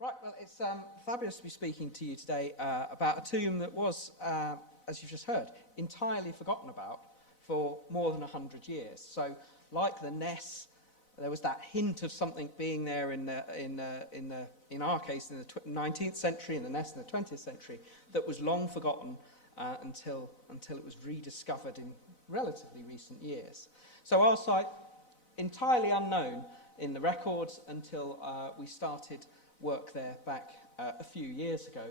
Right, well, it's fabulous to be speaking to you today about a tomb that was, as you've just heard, entirely forgotten about for more than 100 years. So, like the Ness, there was that hint of something being there in our case in the 19th century, and the Ness in the 20th century, that was long forgotten until it was rediscovered in relatively recent years. So our site, entirely unknown in the records until we started work there back a few years ago.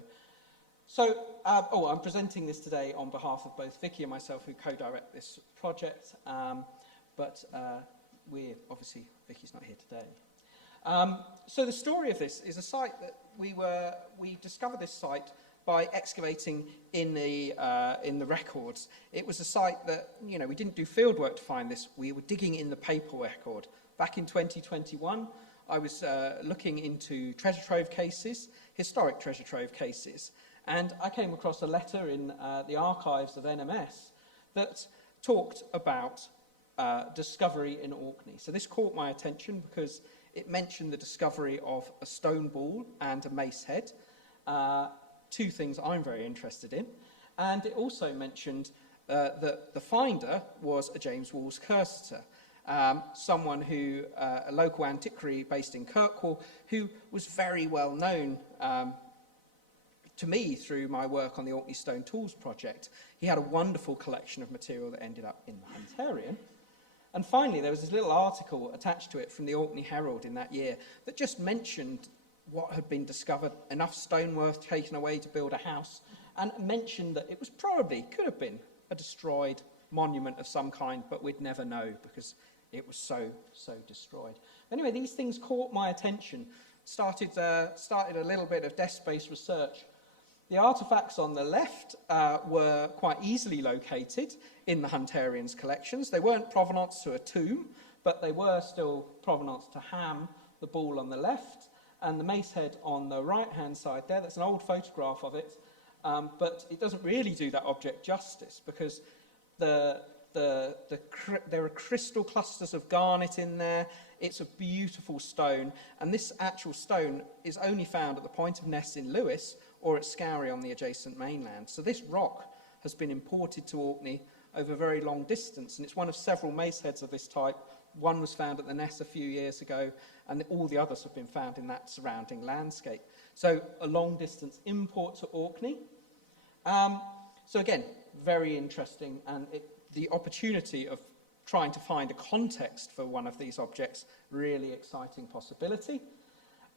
So, I'm presenting this today on behalf of both Vicky and myself, who co-direct this project, but obviously, Vicky's not here today. So the story of this is a site that we discovered this site by excavating in the records. It was a site that, we didn't do field work to find this, we were digging in the paper record. Back in 2021, I was looking into treasure trove cases, historic treasure trove cases, and I came across a letter in the archives of NMS that talked about discovery in Orkney. So this caught my attention because it mentioned the discovery of a stone ball and a mace head, two things I'm very interested in, and it also mentioned that the finder was a James Walls Curator. Someone who, a local antiquary based in Kirkwall, who was very well known to me through my work on the Orkney Stone Tools project. He had a wonderful collection of material that ended up in the Huntarian. And finally, there was this little article attached to it from the Orkney Herald in that year that just mentioned what had been discovered, enough stonework taken away to build a house, and mentioned that it was could have been a destroyed monument of some kind, but we'd never know because it was so destroyed. Anyway, these things caught my attention. Started a little bit of desk-based research. The artefacts on the left were quite easily located in the Huntarian's collections. They weren't provenance to a tomb, but they were still provenance to Ham, the ball on the left, and the mace head on the right-hand side there. That's an old photograph of it, but it doesn't really do that object justice because there are crystal clusters of garnet in there. It's a beautiful stone, and this actual stone is only found at the point of Ness in Lewis or at Scourie on the adjacent mainland. So this rock has been imported to Orkney over a very long distance, and it's one of several mace heads of this type. One was found at the Ness a few years ago, and all the others have been found in that surrounding landscape. So a long-distance import to Orkney. So again, very interesting, and the opportunity of trying to find a context for one of these objects, really exciting possibility.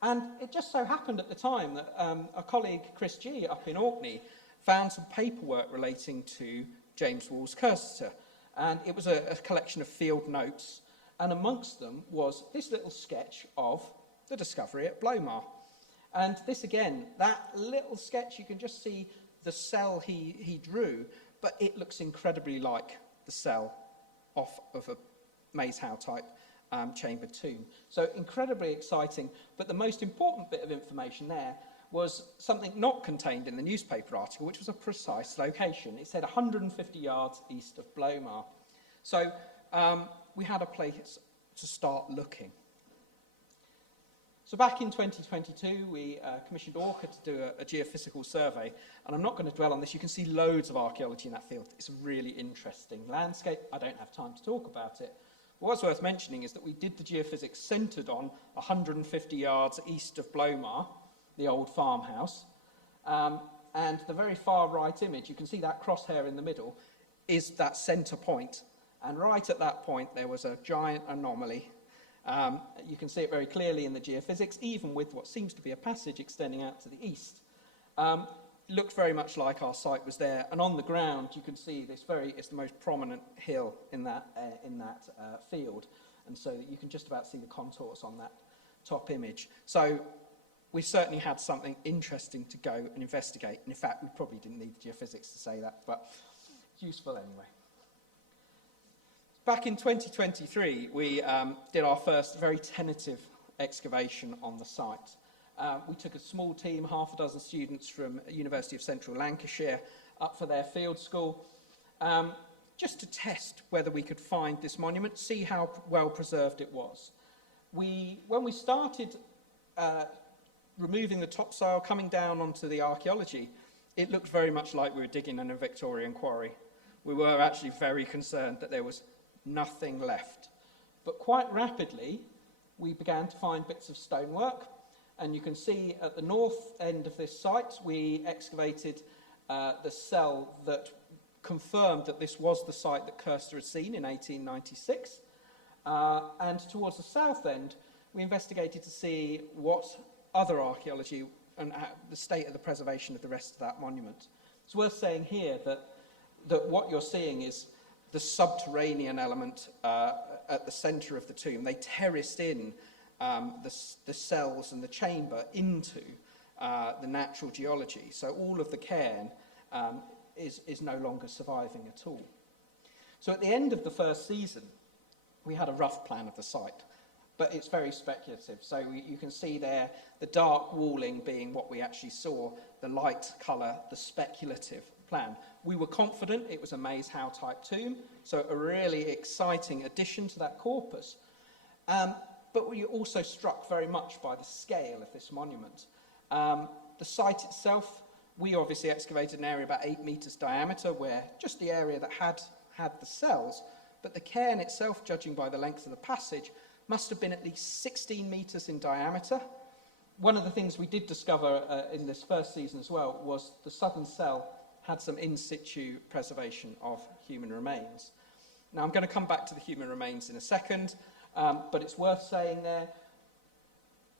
And it just so happened at the time that a colleague, Chris G, up in Orkney, found some paperwork relating to James Walls Curator. And it was a collection of field notes, and amongst them was this little sketch of the discovery at Blomuir. And this again, that little sketch, you can just see the cell he drew, but it looks incredibly like the cell of a Maes Howe-type chamber tomb. So incredibly exciting, but the most important bit of information there was something not contained in the newspaper article, which was a precise location. It said 150 yards east of Blomuir. So we had a place to start looking. So back in 2022, we commissioned Orca to do a geophysical survey, and I'm not going to dwell on this. You can see loads of archaeology in that field. It's a really interesting landscape. I don't have time to talk about it. What's worth mentioning is that we did the geophysics centred on 150 yards east of Blomuir, the old farmhouse, and the very far right image, you can see that crosshair in the middle, is that centre point. And right at that point, there was a giant anomaly. You can see it very clearly in the geophysics, even with what seems to be a passage extending out to the east. Looked very much like our site was there, and on the ground you can see it's the most prominent hill in that field, and so you can just about see the contours on that top image. So we certainly had something interesting to go and investigate, and in fact we probably didn't need geophysics to say that, but it's useful anyway. Back in 2023, we did our first very tentative excavation on the site. We took a small team, half a dozen students from University of Central Lancashire, up for their field school, just to test whether we could find this monument, see how well preserved it was. When we started removing the topsoil, coming down onto the archaeology, it looked very much like we were digging in a Victorian quarry. We were actually very concerned that there was nothing left. But quite rapidly, we began to find bits of stonework. And you can see at the north end of this site, we excavated the cell that confirmed that this was the site that Curator had seen in 1896. And towards the south end, we investigated to see what other archaeology and the state of the preservation of the rest of that monument. It's worth saying here that what you're seeing is the subterranean element at the centre of the tomb. They terraced in the cells and the chamber into the natural geology. So all of the cairn is no longer surviving at all. So at the end of the first season, we had a rough plan of the site, but it's very speculative. So you can see there the dark walling being what we actually saw, the light colour, the speculative plan. We were confident it was a Maes Howe-type tomb, so a really exciting addition to that corpus. But we were also struck very much by the scale of this monument. The site itself, we obviously excavated an area about 8 metres diameter, where just the area that had the cells, but the cairn itself, judging by the length of the passage, must have been at least 16 metres in diameter. One of the things we did discover in this first season as well was the southern cell had some in situ preservation of human remains. Now I'm going to come back to the human remains in a second, but it's worth saying there,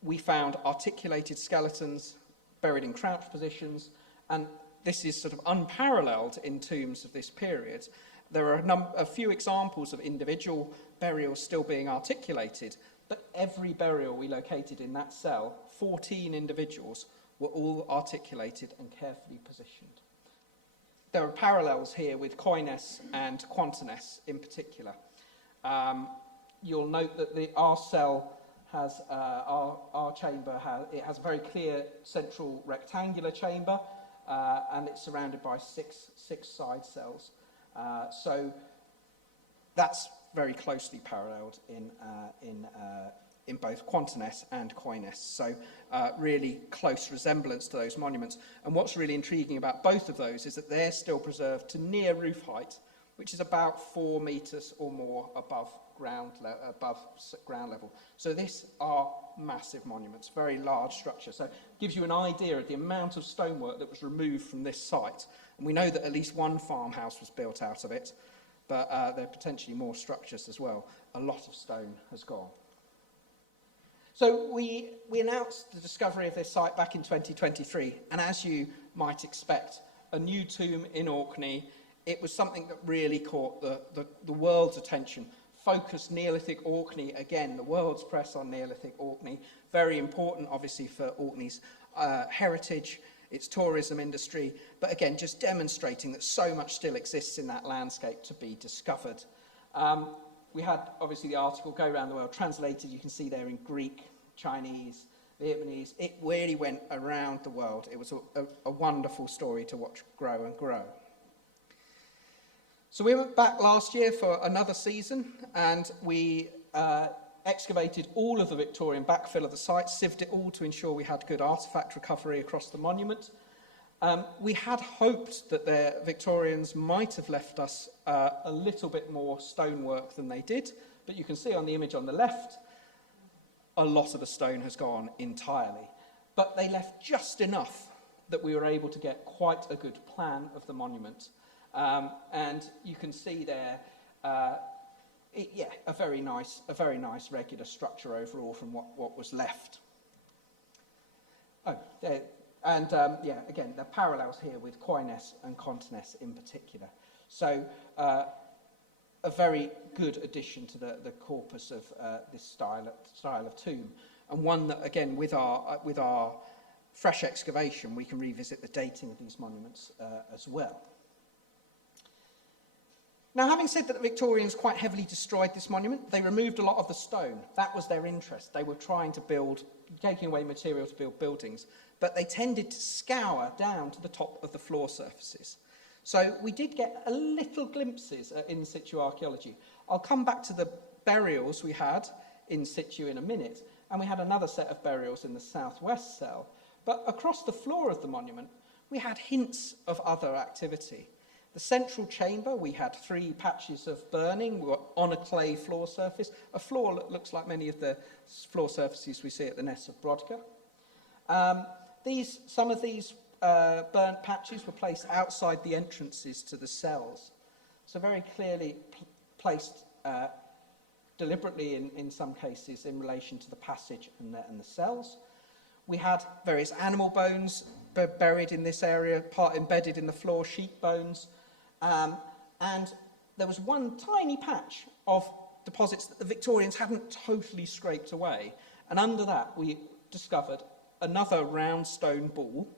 we found articulated skeletons buried in crouch positions, and this is sort of unparalleled in tombs of this period. There are a few examples of individual burials still being articulated, but every burial we located in that cell, 14 individuals, were all articulated and carefully positioned. There are parallels here with Coines and Quanteness in particular. You'll note that our cell has, our chamber, has a very clear central rectangular chamber, and it's surrounded by six side cells. So that's very closely paralleled in both Quanteness and Coines. So really close resemblance to those monuments. And what's really intriguing about both of those is that they're still preserved to near roof height, which is about 4 metres or more above ground level. So these are massive monuments, very large structure. So it gives you an idea of the amount of stonework that was removed from this site. And we know that at least one farmhouse was built out of it, but there are potentially more structures as well. A lot of stone has gone. So we announced the discovery of this site back in 2023, and as you might expect, a new tomb in Orkney. It was something that really caught the world's attention. Focused Neolithic Orkney, again, the world's press on Neolithic Orkney. Very important, obviously, for Orkney's heritage, its tourism industry, but again, just demonstrating that so much still exists in that landscape to be discovered. We had, obviously, the article Go Around the World translated. You can see there in Greek, Chinese, Vietnamese. It really went around the world. It was a wonderful story to watch grow and grow. So we went back last year for another season, and we excavated all of the Victorian backfill of the site, sieved it all to ensure we had good artefact recovery across the monument. We had hoped that the Victorians might have left us a little bit more stonework than they did, but you can see on the image on the left, a lot of the stone has gone entirely. But they left just enough that we were able to get quite a good plan of the monument. And you can see there, a very nice regular structure overall from what was left. Oh, there, and again, the parallels here with Coines and Quanteness in particular. So a very good addition to the corpus of this style of tomb, and one that, again, with our fresh excavation, we can revisit the dating of these monuments as well. Now, having said that the Victorians quite heavily destroyed this monument, they removed a lot of the stone. That was their interest. They were trying to build, taking away material to build buildings, but they tended to scour down to the top of the floor surfaces. So we did get a little glimpses at in situ archaeology. I'll come back to the burials we had in situ in a minute, and we had another set of burials in the southwest cell. But across the floor of the monument, we had hints of other activity. The central chamber, we had 3 patches of burning. We were on a clay floor surface, a floor that looks like many of the floor surfaces we see at the Ness of Brodka. Some of these burnt patches were placed outside the entrances to the cells. So very clearly placed deliberately in some cases in relation to the passage and the cells. We had various animal bones buried in this area, part embedded in the floor, sheep bones. And there was one tiny patch of deposits that the Victorians hadn't totally scraped away. And under that, we discovered another round stone ball,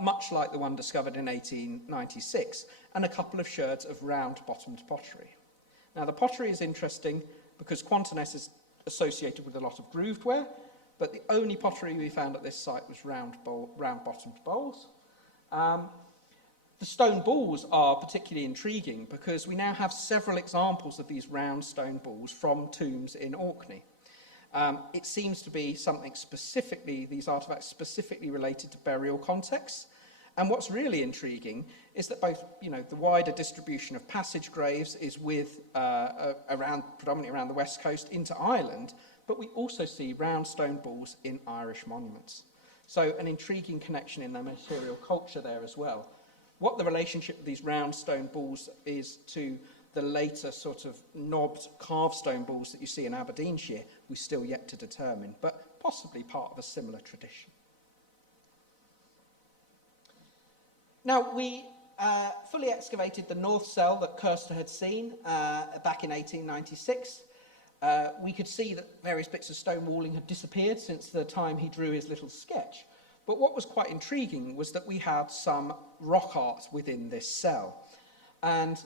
much like the one discovered in 1896, and a couple of sherds of round-bottomed pottery. Now, the pottery is interesting because Quantones is associated with a lot of grooved ware, but the only pottery we found at this site was round-bottomed bowls. The stone balls are particularly intriguing because we now have several examples of these round stone balls from tombs in Orkney. It seems to be something specifically, these artefacts specifically related to burial contexts. And what's really intriguing is that both, the wider distribution of passage graves is predominantly around the west coast into Ireland, but we also see round stone balls in Irish monuments. So an intriguing connection in the material culture there as well. What the relationship of these round stone balls is to the later sort of knobbed carved stone balls that you see in Aberdeenshire, we're still yet to determine, but possibly part of a similar tradition. Now, we fully excavated the north cell that Kirster had seen back in 1896. We could see that various bits of stone walling had disappeared since the time he drew his little sketch. But what was quite intriguing was that we had some rock art within this cell. And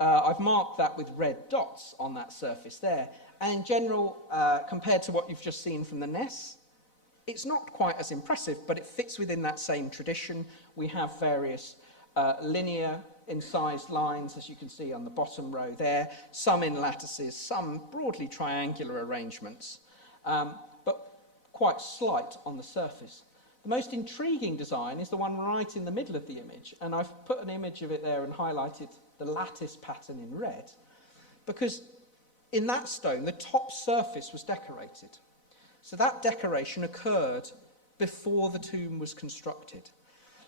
I've marked that with red dots on that surface there. And in general, compared to what you've just seen from the Ness, it's not quite as impressive, but it fits within that same tradition. We have various linear incised lines, as you can see on the bottom row there, some in lattices, some broadly triangular arrangements, but quite slight on the surface. The most intriguing design is the one right in the middle of the image, and I've put an image of it there and highlighted the lattice pattern in red, because in that stone, the top surface was decorated. So that decoration occurred before the tomb was constructed.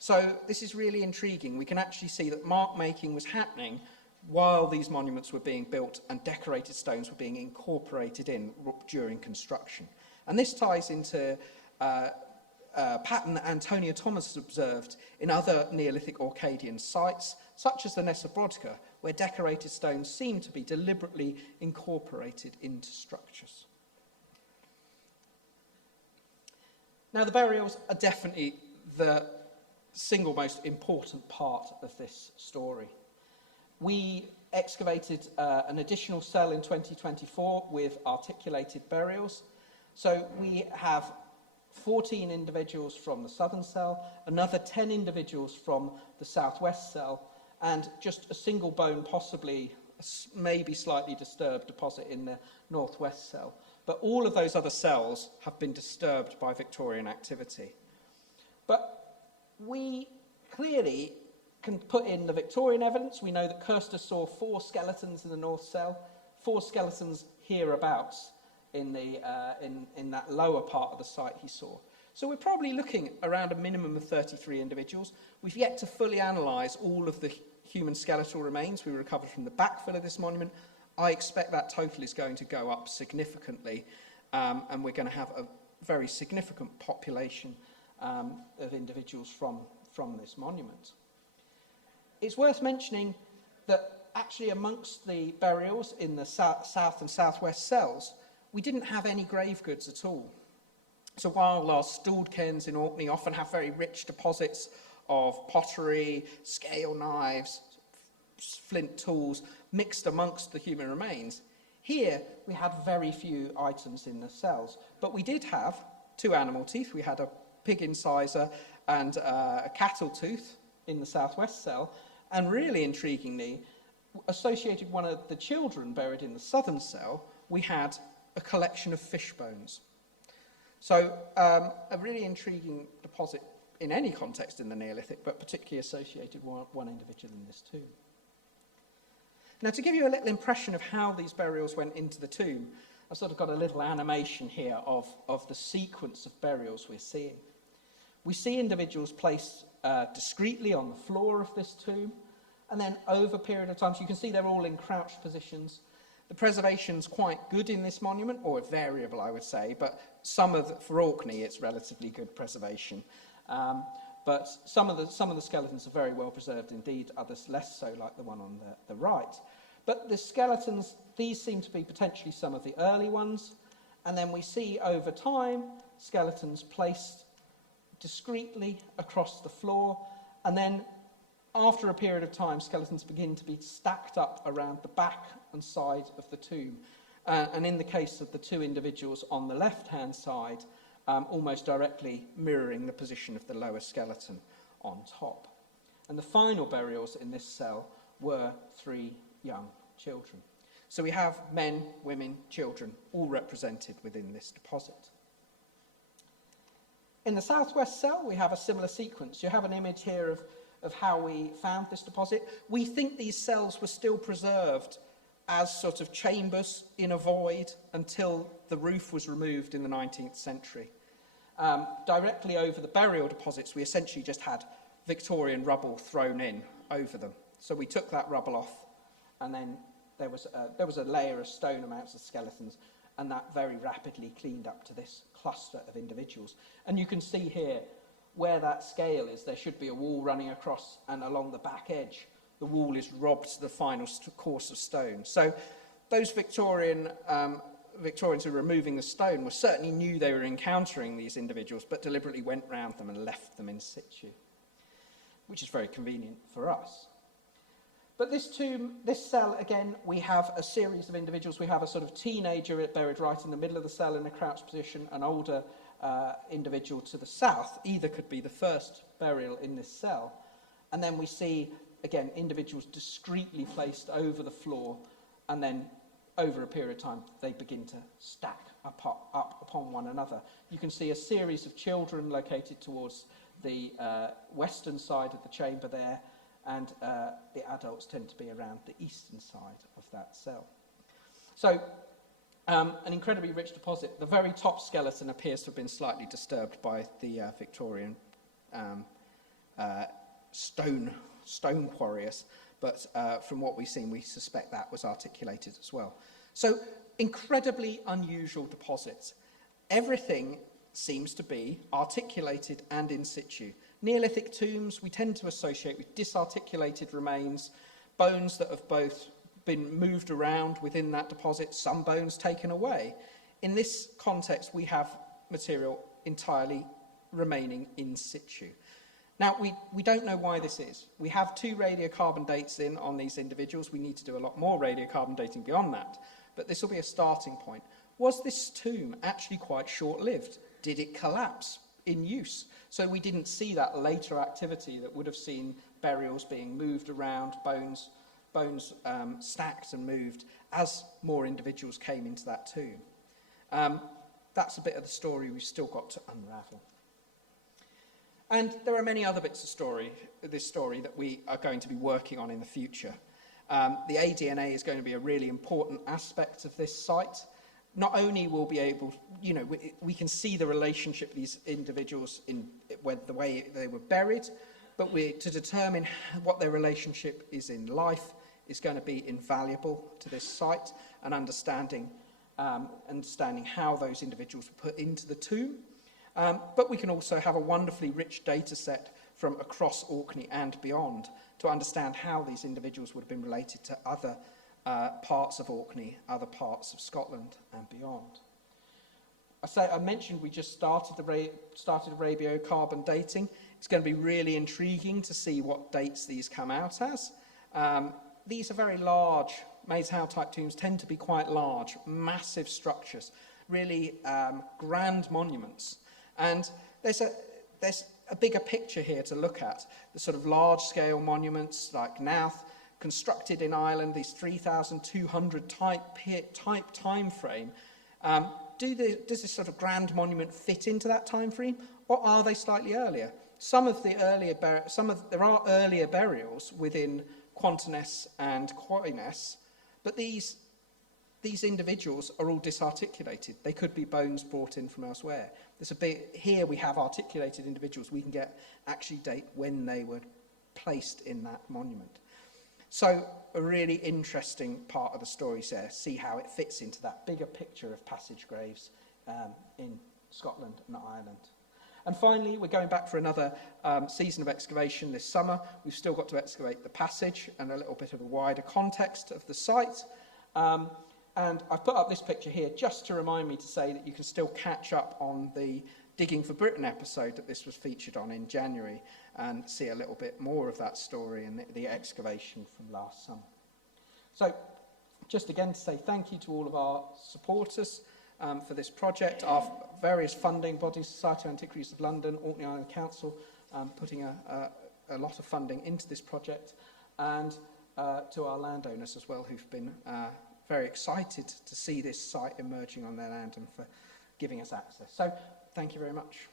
So this is really intriguing. We can actually see that mark making was happening while these monuments were being built and decorated stones were being incorporated in during construction. And this ties into pattern that Antonio Thomas observed in other Neolithic Orcadian sites, such as the Ness of Brodka, where decorated stones seem to be deliberately incorporated into structures. Now, the burials are definitely the single most important part of this story. We excavated an additional cell in 2024 with articulated burials. So we have 14 individuals from the southern cell, another 10 individuals from the southwest cell, and just a single bone, possibly maybe slightly disturbed deposit in the northwest cell. But all of those other cells have been disturbed by Victorian activity. But we clearly can put in the Victorian evidence. We know that Kirster saw 4 skeletons in the north cell, 4 skeletons hereabouts in that lower part of the site he saw. So we're probably looking around a minimum of 33 individuals. We've yet to fully analyse all of the human skeletal remains we recovered from the backfill of this monument. I expect that total is going to go up significantly, and we're going to have a very significant population of individuals from this monument. It's worth mentioning that actually amongst the burials in the south and southwest cells, we didn't have any grave goods at all. So while our stooled cairns in Orkney often have very rich deposits of pottery, scale knives, flint tools mixed amongst the human remains, here we had very few items in the cells. But we did have 2 animal teeth. We had a pig incisor and a cattle tooth in the southwest cell. And really intriguingly, associated one of the children buried in the southern cell, we had a collection of fish bones. So a really intriguing deposit in any context in the Neolithic, but particularly associated with one individual in this tomb. Now, to give you a little impression of how these burials went into the tomb, I've sort of got a little animation here of the sequence of burials we're seeing. We see individuals placed discreetly on the floor of this tomb, and then over a period of time, so you can see they're all in crouched positions. The preservation's quite good in this monument, or variable, I would say, but for Orkney, it's relatively good preservation. But some of the skeletons are very well preserved indeed, others less so, like the one on the right. But the skeletons, these seem to be potentially some of the early ones, and then we see over time skeletons placed discreetly across the floor, and then after a period of time, skeletons begin to be stacked up around the back and side of the tomb. And in the case of the two individuals on the left-hand side, almost directly mirroring the position of the lower skeleton on top. And the final burials in this cell were 3 young children. So we have men, women, children, all represented within this deposit. In the southwest cell, we have a similar sequence. You have an image here of how we found this deposit. We think these cells were still preserved as sort of chambers in a void until the roof was removed in the 19th century. Directly over the burial deposits, we essentially just had Victorian rubble thrown in over them. So we took that rubble off, and then there was a layer of stone amounts of skeletons, and that very rapidly cleaned up to this cluster of individuals. And you can see here where that scale is. There should be a wall running across, and along the back edge, the wall is robbed to the final course of stone. So those Victorians who were removing the stone certainly knew they were encountering these individuals, but deliberately went round them and left them in situ, which is very convenient for us. But this cell, again, we have a series of individuals. We have a sort of teenager buried right in the middle of the cell in a crouched position, an older individual to the south. Either could be the first burial in this cell. And then we see, again, individuals discreetly placed over the floor, and then over a period of time, they begin to stack up upon one another. You can see a series of children located towards the western side of the chamber there, and the adults tend to be around the eastern side of that cell. So, an incredibly rich deposit. The very top skeleton appears to have been slightly disturbed by the Victorian stone quarriers, but from what we've seen, we suspect that was articulated as well. So, incredibly unusual deposits. Everything seems to be articulated and in situ. Neolithic tombs we tend to associate with disarticulated remains, bones that have both been moved around within that deposit, some bones taken away. In this context, we have material entirely remaining in situ. Now, we don't know why this is. We have 2 radiocarbon dates in on these individuals. We need to do a lot more radiocarbon dating beyond that, but this will be a starting point. Was this tomb actually quite short-lived? Did it collapse in use? So we didn't see that later activity that would have seen burials being moved around, bones stacked and moved as more individuals came into that tomb. That's a bit of the story we've still got to unravel. And there are many other bits of this story that we are going to be working on in the future. The ADNA is going to be a really important aspect of this site. Not only will be able, we can see the relationship of these individuals in the way they were buried, but to determine what their relationship is in life is going to be invaluable to this site, and understanding how those individuals were put into the tomb. But we can also have a wonderfully rich data set from across Orkney and beyond to understand how these individuals would have been related to other parts of Orkney, other parts of Scotland and beyond. I mentioned we just started radiocarbon dating. It's going to be really intriguing to see what dates these come out as. These are very large. Maes Howe-type tombs tend to be quite large, massive structures, really grand monuments. And there's a bigger picture here to look at. The sort of large-scale monuments like Nath, constructed in Ireland, these 3,200 type time frame, does this sort of grand monument fit into that time frame, or are they slightly earlier? There are earlier burials within Quantiness and Coines, but these individuals are all disarticulated. They could be bones brought in from elsewhere. Here we have articulated individuals. We can actually date when they were placed in that monument. So a really interesting part of the story there, see how it fits into that bigger picture of passage graves in Scotland and Ireland. And finally, we're going back for another season of excavation this summer. We've still got to excavate the passage and a little bit of a wider context of the site. And I've put up this picture here just to remind me to say that you can still catch up on the Digging for Britain episode that this was featured on in January and see a little bit more of that story and the excavation from last summer. So just again to say thank you to all of our supporters for this project, our various funding bodies, Society of Antiquaries of London, Orkney Island Council, putting a lot of funding into this project, and to our landowners as well, who've been very excited to see this site emerging on their land and for giving us access. So thank you very much.